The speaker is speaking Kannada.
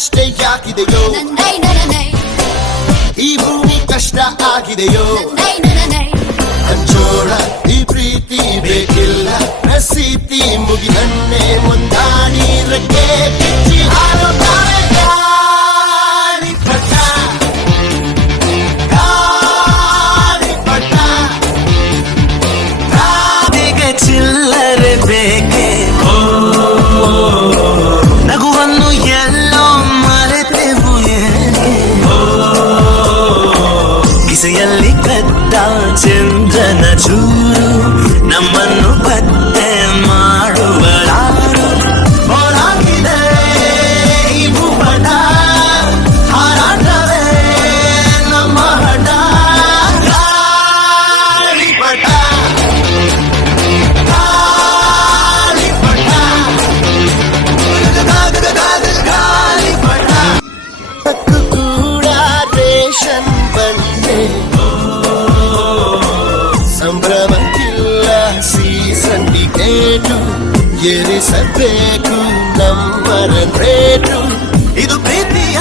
ಇಷ್ಟೇ ಯಾಕಿದೆಯೋ ಈ ಭೂಮಿ ಕಷ್ಟ ಆಗಿದೆಯೋ ಹಂಚೋಳ ಈ ಪ್ರೀತಿ ಬೇಕಿಲ್ಲ ರಸೀತಿ ಮುಗಿದನ್ನೇ ಮುಂದಾಡಿ ರಕ್ಕೆ ಕಿಚ್ಚಿ ಹಾರುತ್ತಾರೆ ಗಾಳಿಪಟ ಗಾಳಿಪಟ ರಾಧಿಗೆ ಚಿಲ್ಲರೆ ಬೇಕೆ ನಗುವನ್ನು ಎಲ್ಲೋ ಮರೆತೆವು ಏಕೆ ಕಿಸೆಯಲ್ಲಿ ಕದ್ದ ಚಂದ್ರನ ಚೂರು ನಮ್ಮನ್ನು ಪತ್ತೆ ಮಾಡುವಳಾರು ಹೋರಾಗಿದೆ ಈ ಭೂಪಟ ಹಾರಾಟವೇ ನಮ್ಮ ಹಠ ಗಾಳಿಪಟ ಕೂಡ ರೇಷನ್ ಬಂದೆ ಸಂಭ್ರಮಕ್ಕಿಲ್ಲ ಸೀಸನ್ ಟಿಕೆಟು ಏರಿಸಬೇಕು ನಂಬರ್ ರೇಟು ಇದು ಪ್ರೀತಿಯ